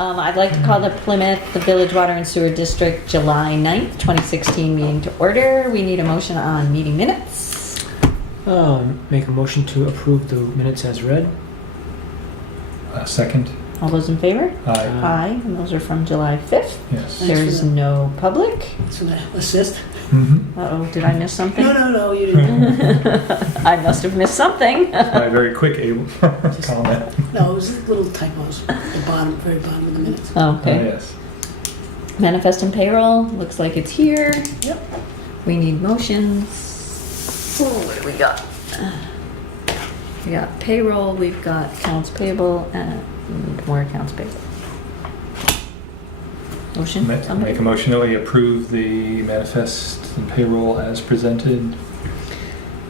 I'd like to call the Plymouth, the Village Water and Sewer District, July 9th, 2016 meeting to order. We need a motion on meeting minutes. Make a motion to approve the minutes as read. Second. All those in favor? Aye. Aye, and those are from July 5th. Yes. There is no public. So that assist? Mm-hmm. Uh-oh, did I miss something? No, you didn't. I must have missed something. My very quick comment. No, it was little typos at the bottom, very bottom of the minutes. Oh, okay. Yes. Manifest and payroll, looks like it's here. Yep. We need motions. Oh, what do we got? We got payroll, we've got accounts payable, and more accounts payable. Motion? Somebody? Make a motion that we approve the manifest and payroll as presented.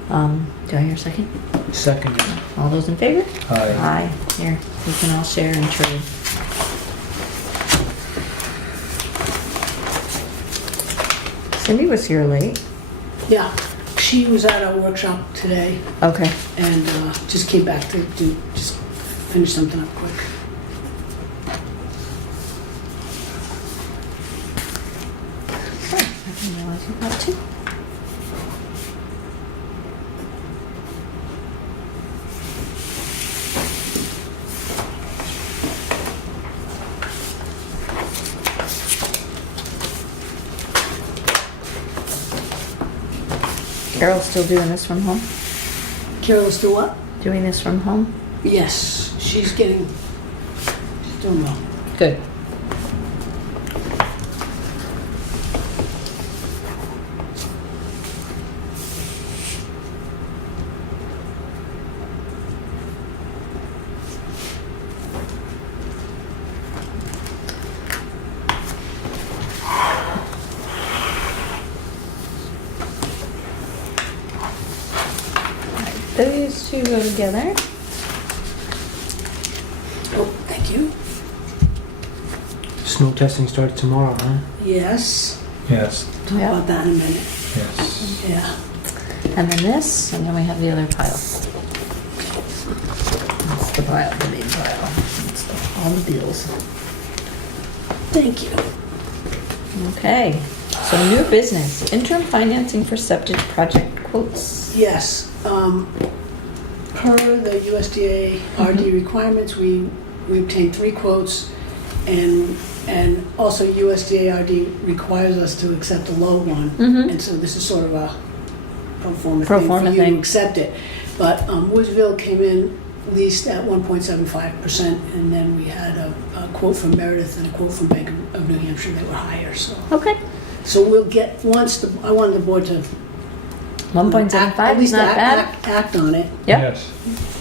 Do I hear a second? Second. All those in favor? Aye. Aye. Here, we can all share and trade. Cindy was here late. Yeah, she was at our workshop today Okay. and just came back to just finish something up quick. Oh, I didn't realize you got two. Carol's still doing this from home? Carol's still up? Doing this from home? Yes, she's doing well. Good. Those two go together. Oh, thank you. Snow testing starts tomorrow, huh? Yes, Yes. talk Yeah. about that in a minute. Yes. Yeah. And then this, and then we have the other pile. That's the pile, the main pile. That's all the bills. Thank you. Okay, so new business, interim financing for septic project quotes. Yes, per the USDA RD requirements, we obtained 3 quotes, and also USDA RD requires us to accept a low one, Mm-hmm. and so this is sort of a pro forma Pro thing for forma you thing. to accept it. But Woodsville came in leased at 1.75%, and then we had a quote from Meredith and a quote from Bank of New Hampshire that were higher. Okay, So we'll get, I wanted the board to 1.75 at is least not bad. act on it. Yep, Yes.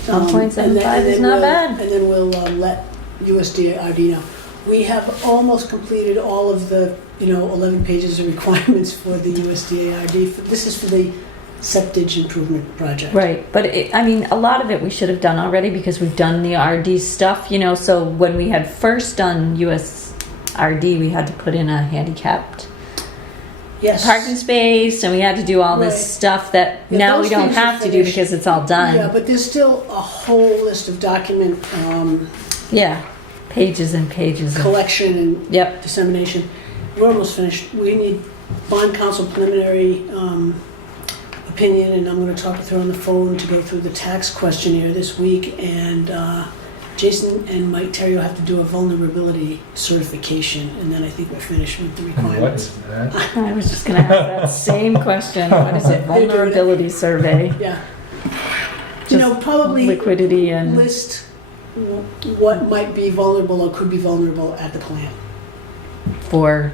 1.75 is not bad. And then we'll let USDA RD know. We have almost completed all of the, 11 pages of requirements for the USDA RD. This is for the septic improvement project. Right, but a lot of it we should have done already because we've done the RD stuff, so when we had first done US RD, we had to put in a handicapped Yes. parking space, and we had to do all this Right. stuff that Yeah, now those we don't things are have to do finished. because it's all done. Yeah, but there's still a whole list of document Yeah, pages and pages. collection and Yep, dissemination. We're almost finished. We need bond counsel preliminary opinion, and I'm going to talk with her on the phone to go through the tax questionnaire this week. And Jason and Mike Terrio have to do a vulnerability certification, and then I think we're finished with the And what requirements. is that? I was just gonna ask that same question. What is it? Vulnerability survey, Yeah. Just Probably liquidity and, list what might be vulnerable or could be vulnerable at the plant. for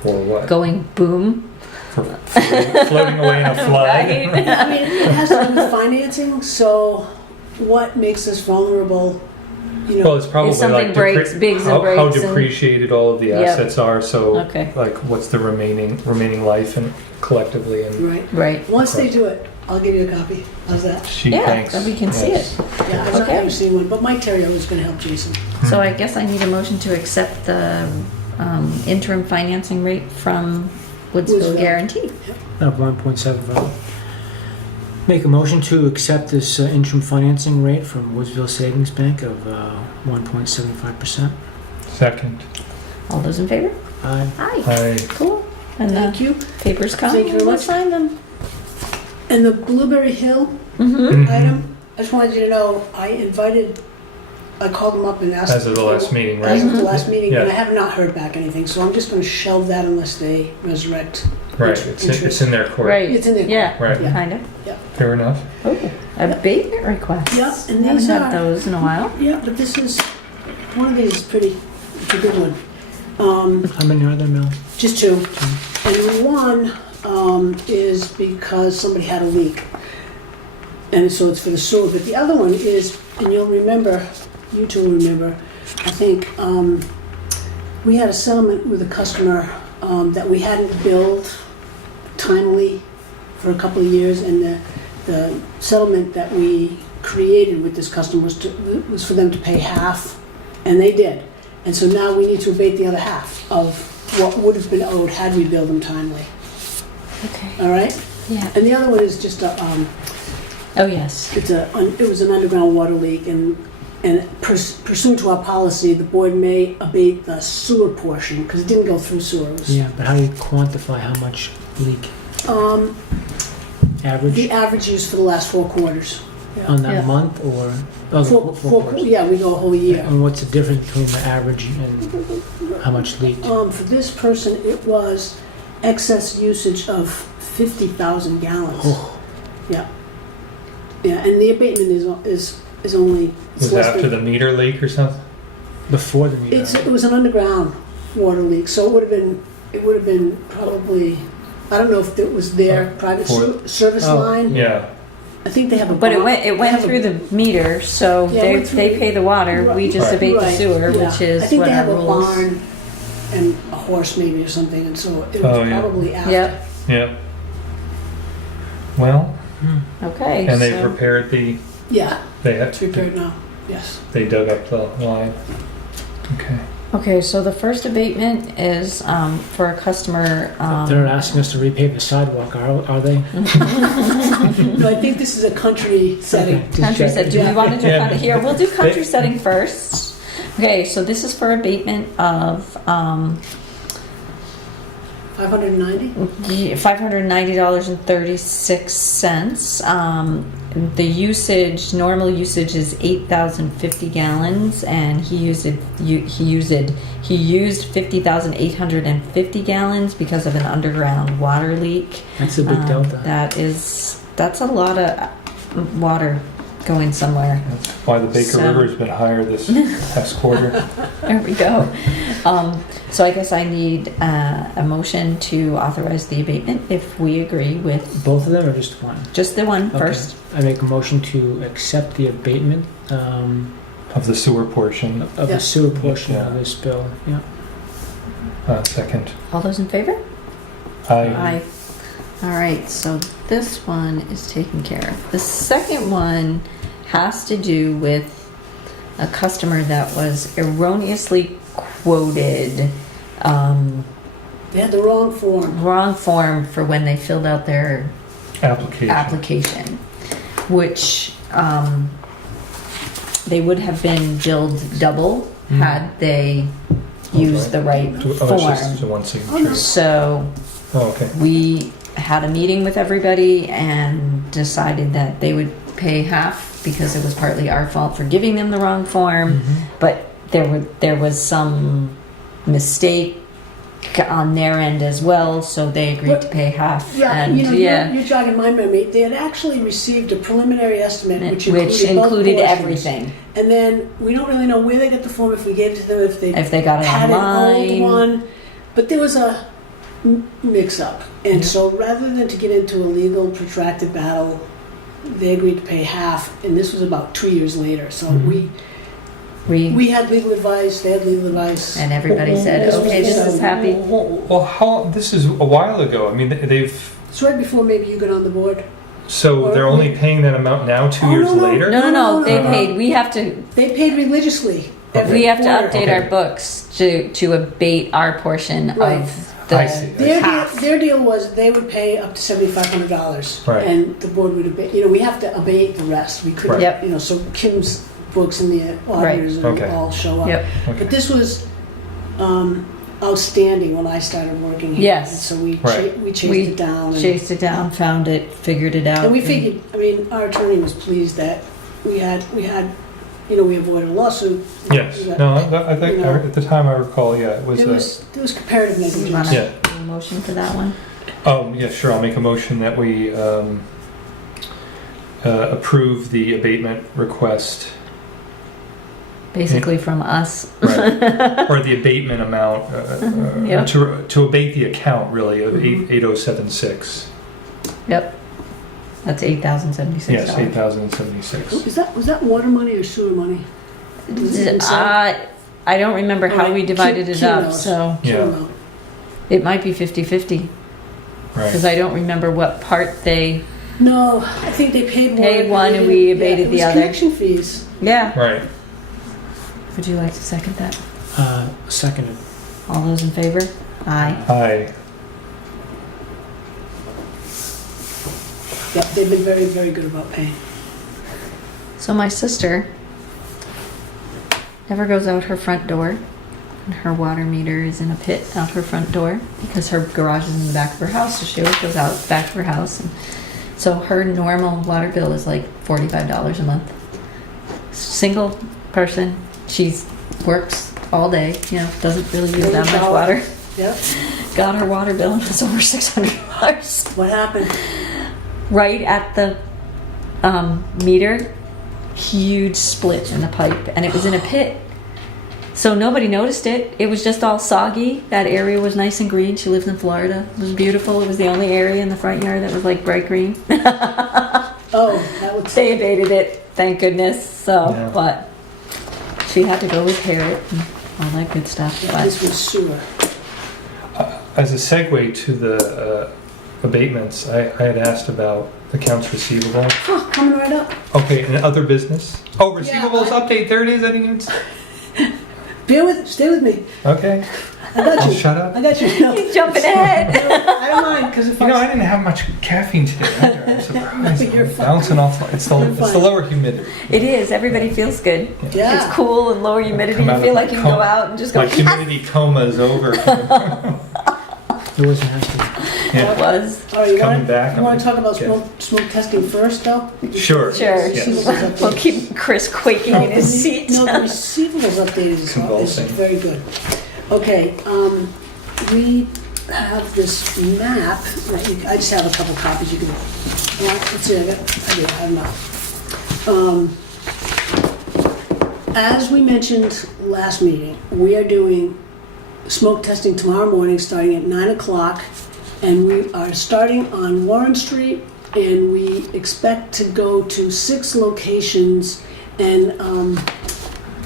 For what? going boom. For floating away in a flood. Right? I mean, it has to do with financing, so what makes us vulnerable, Well, it's probably If something like breaks, bigs and how breaks and- depreciated all of the Yep. assets are. So, Okay. like, what's the remaining life and collectively and right? Right. Once they do it, I'll give you a copy. How's that? she Yeah, thinks. then we can see Yes. Yeah, I've not Okay. ever seen one, but Mike Terrio is going to help Jason. So I guess I need a motion to accept the interim financing rate from Woodsville Woodsville. Guarantee. Of 1.75. Make a motion to accept this interim financing rate from Woodsville Savings Bank of 1.75%. Second. All those in favor? Aye. Aye. Aye. Cool. And Thank the you. papers come. Thank you very We'll much. sign them. And the Blueberry Hill Mm-hmm. item, I just wanted you to know, I called them up and asked. As of the last meeting, right? As of the last meeting, and I Yeah. have not heard back anything, so I'm just gonna shelve that unless they resurrect. Right, it's in their court. Right. It's in there. Yeah. Right, Yeah. Kind of. fair enough. Oh, abatement request. Yeah, and Haven't these had are, those in a while. yeah, but this is, one of these is it's a good one. How many are there, Mel? Just two. And one is because somebody had a leak. And so it's for the sewer. But the other one is, and you'll remember, you two will remember, I think, we had a settlement with a customer that we hadn't billed timely for a couple of years. And the settlement that we created with this customer was for them to pay half. And they did. And so now we need to abate the other half of what would have been owed had we billed them timely. Okay. All right? Yeah. And the other one is just a, Oh, yes. it was an underground water leak, and pursuant to our policy, the board may abate the sewer portion, because it didn't go through sewer. It was, Yeah, but how do you quantify how much leak? Average? the average use for the last 4 quarters. On that Yeah. month or? Oh, Four, quarters. yeah, we go a whole year. And what's the difference between the average and how much leaked? For this person, it was excess usage of 50,000 gallons. Oh, Yeah. Yeah, and the abatement is only, it's Was it less after than, the meter leak or something? before the meter. it was an underground water leak, so it would have been probably, I don't know if it was their private service Oh. line. Yeah, I think they have a. But it bond- went they have through a- the meter, so Yeah, it they went through they the- pay the water. We just Right. abate the Right, sewer, yeah. which is I think what they our have a rules. barn and a horse maybe or something, and so it was Oh, yeah. probably after. Yep. yeah. Well, Okay. and they've so- repaired Yeah, they it's repaired now, yes. they dug up the line. Okay. Okay, so the first abatement is for a customer. They're asking us to repave the sidewalk, are they? No, I think this is a country setting. Okay, just Country checking. said, do we want to do Yeah. country? Here, we'll do country They- setting first. Okay, so this is for abatement of $590? $590.36. The usage, normal usage is 8,050 gallons, and he used 50,850 gallons because of an underground water leak. That's a big delta. That's a lot of water going somewhere. That's why the Baker So- River's been higher this past quarter. There we go. So I guess I need a motion to authorize the abatement if we agree with Both of them or just one? just the one Okay. first. I make a motion to accept the abatement Of the sewer portion. of Yeah. the sewer portion Yeah. of this bill. Yeah. Second. All those in favor? Aye. All right, so this one is taken care of. The second one has to do with a customer that was erroneously quoted They had the wrong form. wrong form for when they filled out their Application. which they would have been billed double had they used the right Oh, it's form. just one signature. So Oh, okay. we had a meeting with everybody and decided that they would pay half because it was partly our fault for giving them the wrong form, but there was some mistake on their end as well, so they agreed to pay half. Yeah, And you know, you're jogging my memory. They had actually received a preliminary estimate which included both portions. everything. And then we don't really know where they got the form, if we gave it to them, if they If they got it had an old online, one. But there was a mix-up. And so rather than to get into a legal protracted battle, they agreed to pay half. And this was about 2 years later. So Mhm. we had legal advice, they had legal advice. and everybody said, This was okay, this is happy. Well, how? This is a while ago. I mean, they've. It's right before maybe you got on the board. So they're only paying that amount now, 2 years no, no. later. No, they no. paid. We have to They paid religiously. Okay. we have to quarter. update Okay. our books to abate our portion Okay. of I see. Their deal was they would pay up to $7,500, Right. and the board would abate. We have to abate the rest. We couldn't, Right. Yep. so Kim's books and the auditors Right. Okay. all show up. Yep. Okay. But this was outstanding when I started working here. Yes. And so we Right. we chased We it down. Chased it down, found it, figured it out. And we figured, our attorney was pleased that we had, we avoided a lawsuit. Yes. We got- No, I think you know, at the time I recall, yeah, it was. There was comparative You negligence. wanna Yeah. do a motion for that one? Yeah, sure. I'll make a motion that we approve the abatement request, Basically from us. right. Or the abatement amount Yeah. to abate the account really of Mhm. 8076. Yep. That's $8,076. Yes, 8076. Was that water money or sewer money? Does it even say? I don't remember how Alright, we divided it Kim up, knows. so Yeah. So, it might be 50-50, because Right. I don't remember what part they... no, I think they paid one. Paid one and we abated the it was other. connection fees. Yeah. Right. Would you like to second that? Seconded. All those in favor? Aye. Aye. Yep, they've been very, very good about paying. So my sister never goes out her front door, and her water meter is in a pit out her front door because her garage is in the back of her house, so she always goes out back of her house. And so her normal water bill is like $45 a month. Single person, she works all day, doesn't really use that much water. Yep. Got her water bill and it was over $600. What happened? Right at the meter, huge split in the pipe, and it was in a pit. So nobody noticed it. It was just all soggy. That area was nice and green. She lives in Florida. It was beautiful. It was the only area in the front yard that was like bright green. Oh, that would They abated it, thank goodness. So, Yeah. but she had to go repair it and all that good stuff. yeah, this But was sewer. As a segue to the abatements, I had asked about accounts receivable. Oh, coming right up. Okay, and other business. Oh, receivables I- update. There it is. I didn't even. Stay with me. Okay. I got I'll you. shut up. I got you. No, he's jumping ahead. I don't mind because if I didn't have much caffeine today either. I'm surprised. You're I'm fine. bouncing off. It's You're the fine. lower humidity. It is. Everybody feels good. Yeah. It's cool and lower humidity. Come You out feel of like my you can go coma. out and just go. My humidity coma is over. It wasn't nasty. It Yeah. was. All right, you Coming want back, to talk about yeah. smoke testing first, though? Sure. Sure. Yes. We'll keep Chris quaking in his seat. No, the receivables update is Convulsing. very good. Okay, we have this map. I just have a couple copies. You can. Let's see. I have enough. As we mentioned last meeting, we are doing smoke testing tomorrow morning, starting at 9 o'clock, and we are starting on Warren Street, and we expect to go to 6 locations. And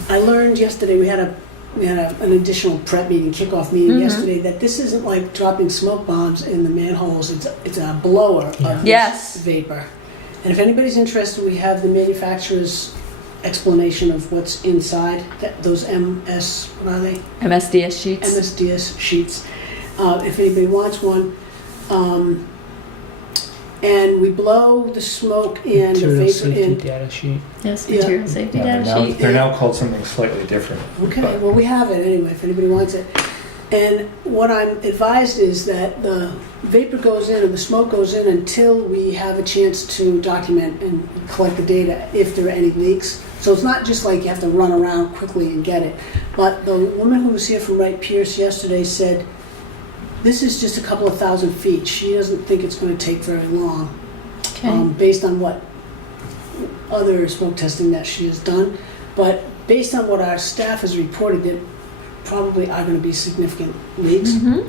I learned yesterday we had an additional prep meeting, kickoff meeting yesterday, that this isn't like dropping smoke bombs in the manholes. It's a blower of this Yes. vapor. And if anybody's interested, we have the manufacturer's explanation of what's inside those what are they? MSDS sheets. MSDS sheets. If anybody wants one. And we blow the smoke in, the Material vapor safety in. data sheet. Yes, Yeah. material safety Yeah, data sheet. they're now called something slightly different. Okay, But- well, we have it anyway, if anybody wants it. And what I'm advised is that the vapor goes in, or the smoke goes in, until we have a chance to document and collect the data if there are any leaks. So it's not just like you have to run around quickly and get it. But the woman who was here from Wright Pierce yesterday said, this is just a couple of thousand feet. She doesn't think it's going to take very long. Okay. Based on what other smoke testing that she has done. But based on what our staff has reported, there probably are going to be significant leaks. Mhm.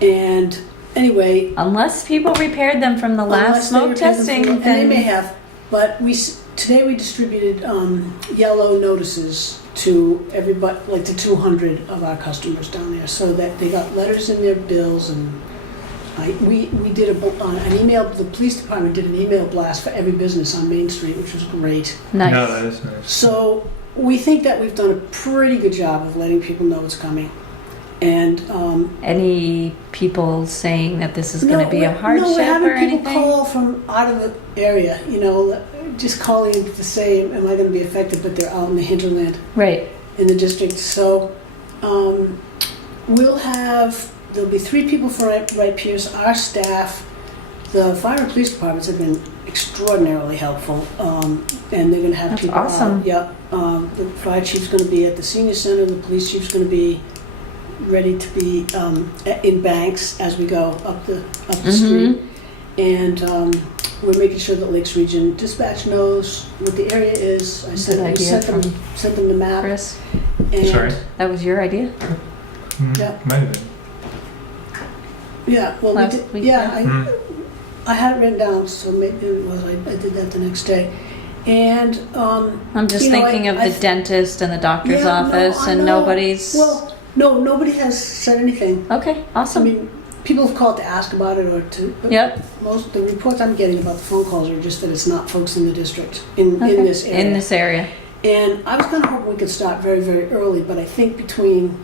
And anyway, Unless people repaired them from the last unless they smoke were taken testing, from- and they may then have, but today we distributed yellow notices to everybody, like to 200 of our customers down there, so that they got letters in their bills. And we did an email. The police department did an email blast for every business on Main Street, which was great. nice. No, that is nice. So we think that we've done a pretty good job of letting people know what's coming. And, Any people saying that this is going to be a No, hardship we're having or people anything? call from out of the area, just calling to say, am I going to be affected? But they're out in the hinterland Right. in the district. So there'll be 3 people from Wright Pierce, our staff. The fire and police departments have been extraordinarily helpful, and they're going to have That's people awesome. out. Yeah, the fire chief's going to be at the senior center. The police chief's going to be ready to be in Banks as we go up the street, and we're making sure that Lakes Region Dispatch knows what the area is. Good idea sent them the map. Chris, And, Sorry? that was your idea? Yeah. Might have been. Yeah, well, Last we did, week, yeah, Hmm. I had it written down, so maybe it was, I did that the next day. And, I'm just thinking of the dentist and the doctor's Yeah, no, office, I and know. nobody's. Well, no, nobody has said anything. Okay, I awesome. mean, people have called to ask about it or to, but Yep. most, the reports I'm getting about the phone calls are just that it's not folks in the district, in Okay. this area. In this area. And I was kind of hoping we could start very, very early, but I think between,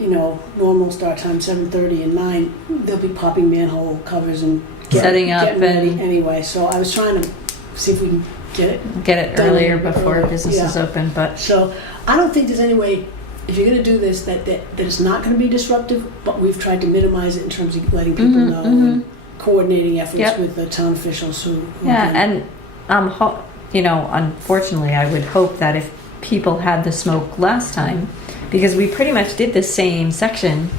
normal start time, 7:30 and 9, they'll be popping manhole covers and Setting up getting ready and anyway. So I was trying to see if we can get it. get it Done earlier a little bit before earlier, businesses yeah. open, but So I don't think there's any way, if you're going to do this, that it's not going to be disruptive, but we've tried to minimize it in terms of letting people Mhm, know mhm. and coordinating efforts Yep. with the town officials who yeah, can- and unfortunately, I would hope that if people had the smoke last time, because we pretty much did the same section,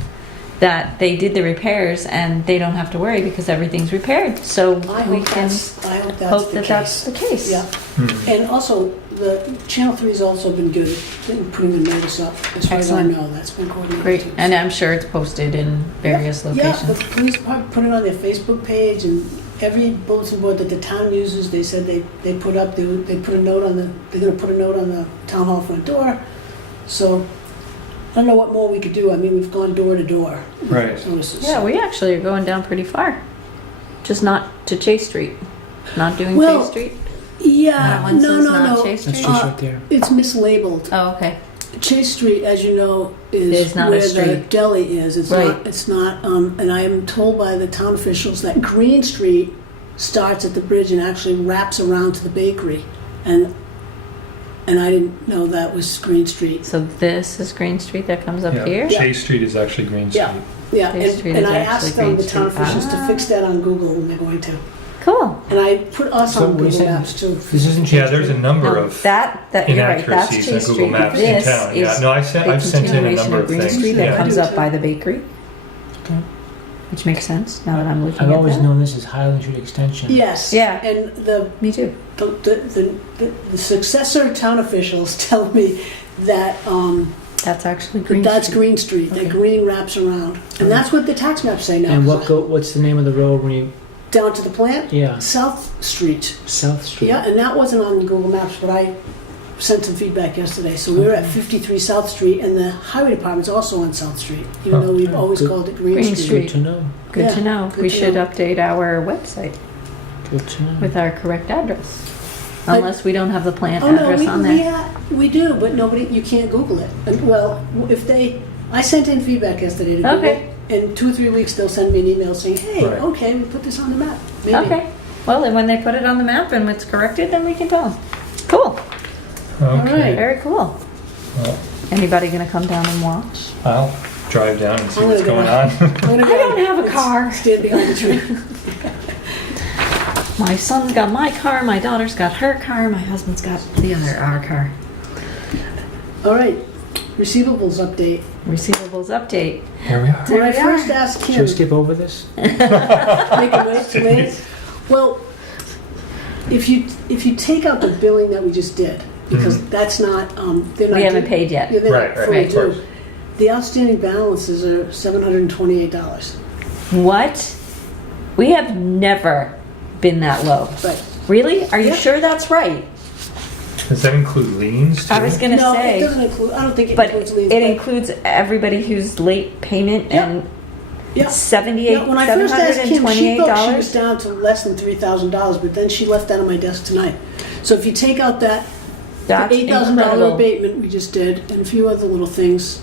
that they did the repairs and they don't have to worry because everything's repaired. So I we hope can that's hope the that that's case. the case. Yeah. Hmm. And also, the Channel 3's also been good in putting the notice up. As far as I Excellent. know, that's been coordinated. Great, too. and I'm sure it's posted in various Yeah, locations. the police department put it on their Facebook page, and every bulletin board that the town uses, they said they put up, they put a note on they're gonna put a note on the town hall front door. So, I don't know what more we could do. I mean, we've gone door to door. with Right. Notices. Yeah, we actually are going down pretty far. Just not to Chase Street. Not doing Well, Chase Street. Yeah, That one no, says no, not no. Chase That's Street. just right there. It's mislabeled. Oh, okay. Chase Street, as you know, is It's not a where the street. deli is. It's Right. not. It's not. And I am told by the town officials that Green Street starts at the bridge and actually wraps around to the bakery, and I didn't know that was Green Street. So this is Green Street that comes up Yeah. here? Chase Street is actually Green Street. Yeah. Yeah, Chase Street and is I actually asked them, Green the town Street. officials, to Ah. fix that on Google, and they're going to. Cool. And I put us So on what are you Google saying? Maps too. This isn't Yeah, Chase there's a Street? number No, of that you're right. That's inaccuracies Chase on Street. Google Maps This in town. Yeah, is no, I've sent the in a continuation number of of Green things. Street that Yeah. comes I do up too. by the bakery, Okay. which makes sense now that I'm looking I've at always that. known this as Highland Street Extension. Yes. Yeah. And the Me too. the successor town officials tell me that That's actually Green that's Street. Green Street. Okay. That green wraps around, and that's what the tax maps say now. And what's the name of the road when you? Down to the plant, Yeah, South Street. South Street. Yeah, and that wasn't on Google Maps, but I sent some feedback yesterday. So we're at 53 South Street, and the highway department's also on South Street, even Oh, though we've okay. always Good. called it Green, Green Street. Street. Good to know. Good to Yeah, know. good We to should know. update our website Good to know. with our correct address. I- Unless we don't have the plant Oh no, address on there. we do, but nobody. You can't Google it. And, well, if I sent in feedback yesterday to Google. Okay. In 2 or 3 weeks, they'll send me an email saying, "Hey, Right. okay, we put this on the map." Maybe. Okay. Well, then when they put it on the map and it's corrected, then we can tell them. Cool. Okay. Very cool. Well, Anybody gonna come down and watch? I'll drive down and see I'm what's gonna going go. on. I'm gonna I go don't have a and car. Stand behind the tree. My son's got my car, my daughter's got her car, my husband's got our car. All right, receivables update. Receivables update. Here we are. When I we first are. asked Should Kim, we skip over this? make a wait to wait. Well, if you take out the billing that we just did, because that's not they're not We haven't due- paid yet. Yeah, they're Right, not right, fully of course. due. The outstanding balances are $728. What? We have never been that low. But Really? Are you Yeah. sure that's right? Does that include liens too? I was gonna no, it say, doesn't include. I don't think it but includes liens. it but- includes everybody who's late payment Yeah. and Yeah. $78, Yeah, when I first asked Kim, she thought she was $728. down to less than $3,000, but then she left that on my desk tonight. So if you take out that That's $8,000 incredible. abatement we just did, and a few other little things,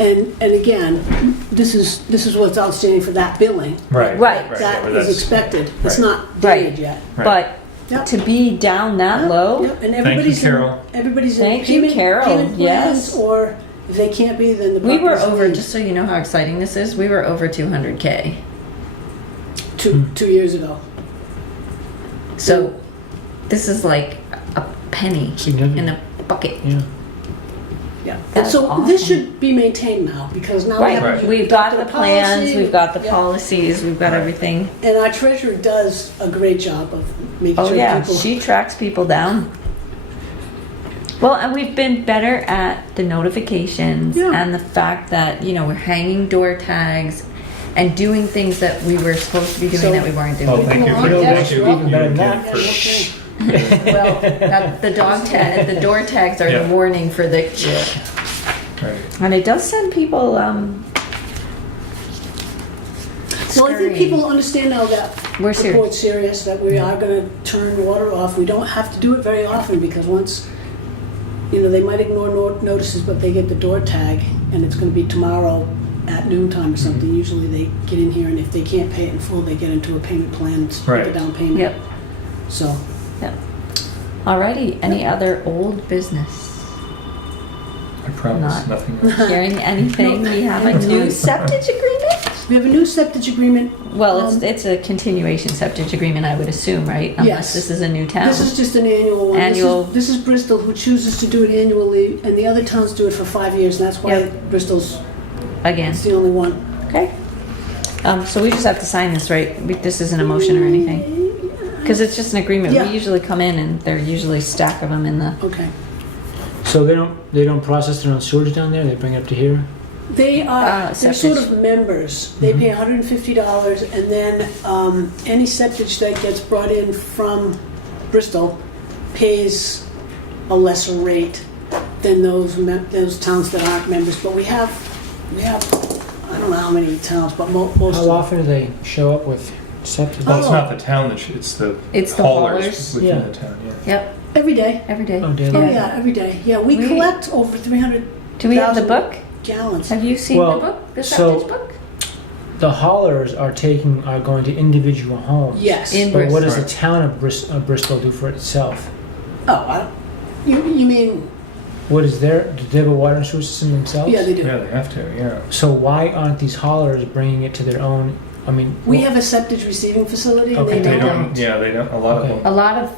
And again, this is what's outstanding for that billing. Right. Right. That but is that's- expected. It's right. not Right. dated yet. Right. But Yep. to be down that low, Yep. And Thank you, everybody's Carol. everybody's in Thank you, Carol. payment plans, Yes. or if they can't be, then the we were property's over, leased. just so you know how exciting this is, we were over 200K. two years ago. So this is like a penny in Significant. a bucket. Yeah. Yeah. And That's so awesome. this should be maintained now, because now we Right, have Right. we've got the adopted a plans, policy. we've got the Yeah. policies, we've got Right. everything. And our treasurer does a great job of making Oh sure yeah, people. she tracks people down. Well, and we've been better at the notifications Yeah. and the fact that, you know, we're hanging door tags and doing things that we were supposed to be doing So- that we weren't doing. Oh, thank you. Well, for- yeah, thank you. sure. Even better than You that. again Yeah, for- okay. Well, the door tags are Yeah. the warning for the, Right. and it does send people, Well, I think scurrying. people understand now that We're the serious. board's serious, that we are gonna turn water off. We don't have to do it very often, because once, you know, they might ignore notices, but they get the door tag, and it's gonna be tomorrow at noontime or something. Usually they get in here, and if they can't pay it in full, they get into a payment plan, with the Right. down payment. Yep. So, Alrighty, any other old business? I promise, Not- nothing else. Hearing anything? We have a new septic agreement? we have a new septic agreement. Well, Um, it's a continuation septic agreement, I would assume, right? Yes. Unless this is a new town. This is just an annual one. Annual. This is Bristol, who chooses to do it annually, and the other towns do it for 5 years, and that's why Yep. Bristol's Again, it's the only one. okay. So we just have to sign this, right? This isn't a motion or anything? Because it's just an agreement. Yeah. We usually come in and there are usually a stack of them in the, Okay. So they don't process their own sewage down there. They bring it up to here. They are, they're septic. sort of members. They pay $150, and then any septic that gets brought in from Bristol pays a lesser rate than those towns that aren't members. But we have, I don't know how many towns, but most of How them. often do they show up with septic? Well, it's Oh. not the town it's the haulers haulers. within Yeah. the town, yeah. Yep, Every day. every day. Oh, daily? Oh, yeah, every day. Yeah, we We- collect over 300 Do we have the 1,000 book? gallons. Have you seen Well, the book? The so- septic book? The haulers are going to individual homes. Yes. In But what does Bristol. the town of Bristol do for itself? Oh, you mean, What is their? Do they have a water and sewer system themselves? yeah, they do. Yeah, they have to, yeah. So why aren't these haulers bringing it to their own? I mean, We have a septic receiving facility, and Okay. they They don't. don't, yeah, they don't, a lot of Okay. them. A lot of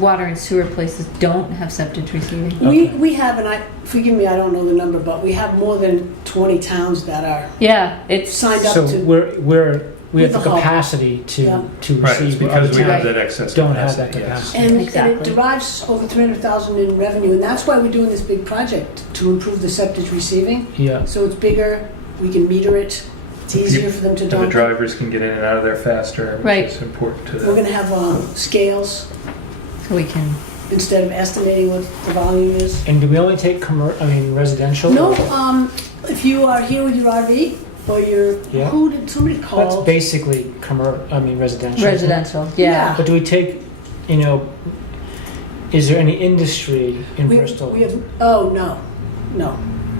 water and sewer places don't have septic receiving. Okay. We have, and forgive me, I don't know the number, but we have more than 20 towns that are Yeah, it's, signed up so to. we have With the the haul. capacity to Yeah. to Right, it's receive. but because other we have towns that excess don't have that capacity, yes. capacity. And Exactly. it derives over 300,000 in revenue, and that's why we're doing this big project, to improve the septic receiving. Yeah. So it's bigger, we can meter it, it's easier for them to And the dump. drivers can get in and out of there faster, Right. which is important to We're them. gonna have scales so we can, instead of estimating what the volume is. And do we only take residential? No, or- if you are here with your RV, or your, Yeah. who did somebody That's call? basically residential. residential, yeah. Yeah. But do we take, is there any industry in We Bristol? have, oh, no, no.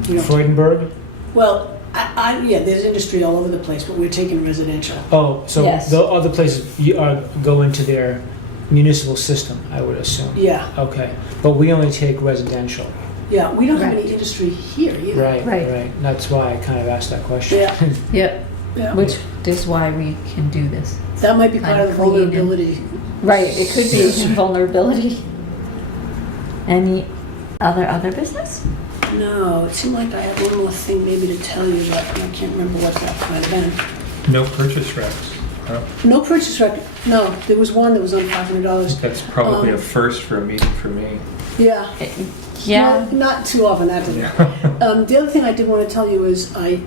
We don't. Freudenberg? Well, yeah, there's industry all over the place, but we're taking residential. Oh, so Yes. the other places go into their municipal system, I would assume. Yeah, Okay, but we only take residential. yeah, we don't have Right. any industry here either. Right, Right. right. That's why I kind of asked that question. Yeah, Yep, yeah. which is why we can do this. That might be part of the Kind of clean and- vulnerability. Right, it could be vulnerability. Any other business? No, it seemed like I had one more thing maybe to tell you, but I can't remember what that might have been. No purchase recs. Wow. No purchase record, no, there was one that was on $500. That's probably a first for a meeting for me. Yeah. Yeah, No, not too often, that didn't. The other thing I did want to tell you is I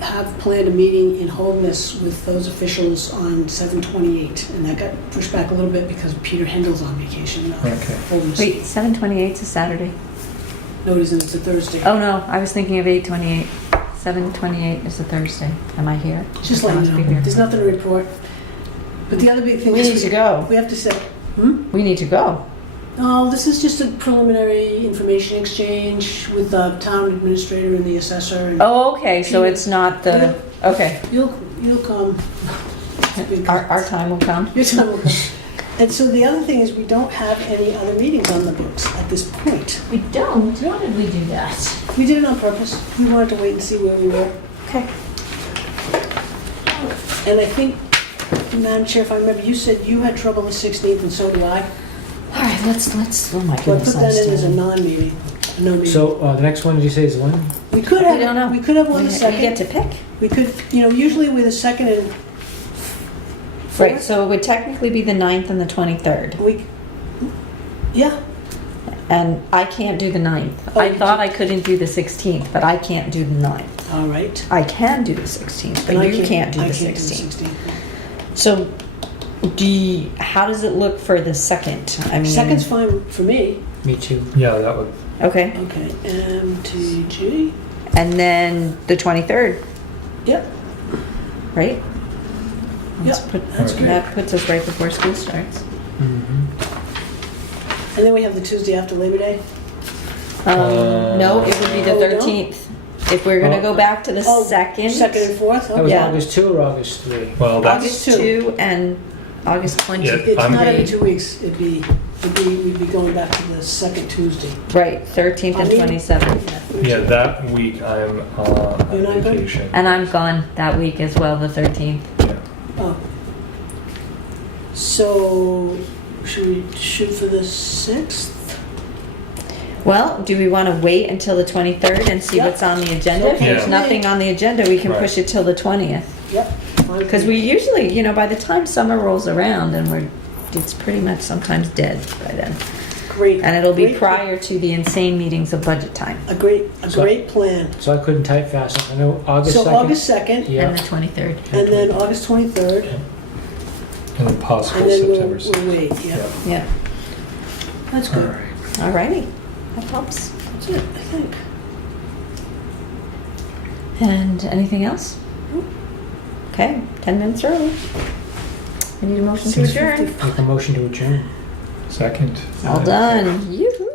have planned a meeting in Holness with those officials on 7/28, and that got pushed back a little bit because Peter Hendel's on vacation. Okay. Holness. wait, 7/28 is a Saturday. No, it isn't, it's a Thursday. Oh no, I was thinking of 8/28. 7/28 is a Thursday. Am I here? Just I letting must you be know, here. there's nothing to report. But the other big thing We is need to go. we have to say, We need to go. Oh, this is just a preliminary information exchange with the town administrator and the assessor. And Oh, okay, so it's not the, okay, You'll come. our time will come. Your time will come. And so the other thing is we don't have any other meetings on the books at this point. We don't, why did we do that? We did it on purpose. We wanted to wait and see where we were. Okay. And I think, Madam Chair, if I remember, you said you had trouble the 16th and so do I. All right, let's, oh my So I goodness. put that in as a non-meeting, a no meeting. So the next one, did you say is when? We could We have, don't know. we could have one the We second. get to pick. We could, usually with the second and Right, fourth. so it would technically be the 9th and the 23rd. Yeah, And I can't do the 9th. Oh, I you thought I couldn't do the 16th, but I can't do the 9th. all right. I can do the 16th, but And I you can't do I the can't 16th. So, how does it look for the 2nd? I mean, Second's fine for me. Me too. Yeah, that would, okay. Okay, MTG. And then the 23rd, Yep, right? Let's Yep, put, that's Okay. great. that puts us right before school starts. Mm-hmm. And then we have the Tuesday after Labor Day. No, it would be the Oh, we don't? 13th. If we're gonna go back to the Oh, 2nd. Second and fourth? That was Yeah. August 2 or August 3? well, that's, August 2 and August 23. It's I'm- not every 2 weeks. We'd be going back to the second Tuesday. Right, 13th and I mean- 27th. yeah, that week I'm on You're not good? vacation. And I'm gone that week as well, the 13th. Yeah. Oh. So, should we shoot for the 6th? Well, do we want to wait until the 23rd and see Yeah. what's on the agenda? If Okay. there's Yeah. nothing on the agenda, we can Right. push it till the 20th. Yep. fine. Because we usually, by the time summer rolls around and it's pretty much sometimes dead by then. Great. And it'll be great- prior to the insane meetings of budget time. A great So- plan. So I couldn't type fast enough. I know August So 2nd. August 2nd, Yeah. And the 23rd. and then August 23rd, And then possible and then September we'll 6th. wait, yeah. Yeah. That's All good. right. Alrighty. That helps. That's it, I think. And anything else? Okay, 10 minutes early. I need a motion to adjourn. Make a motion to adjourn. Second. All done. Yoo-hoo.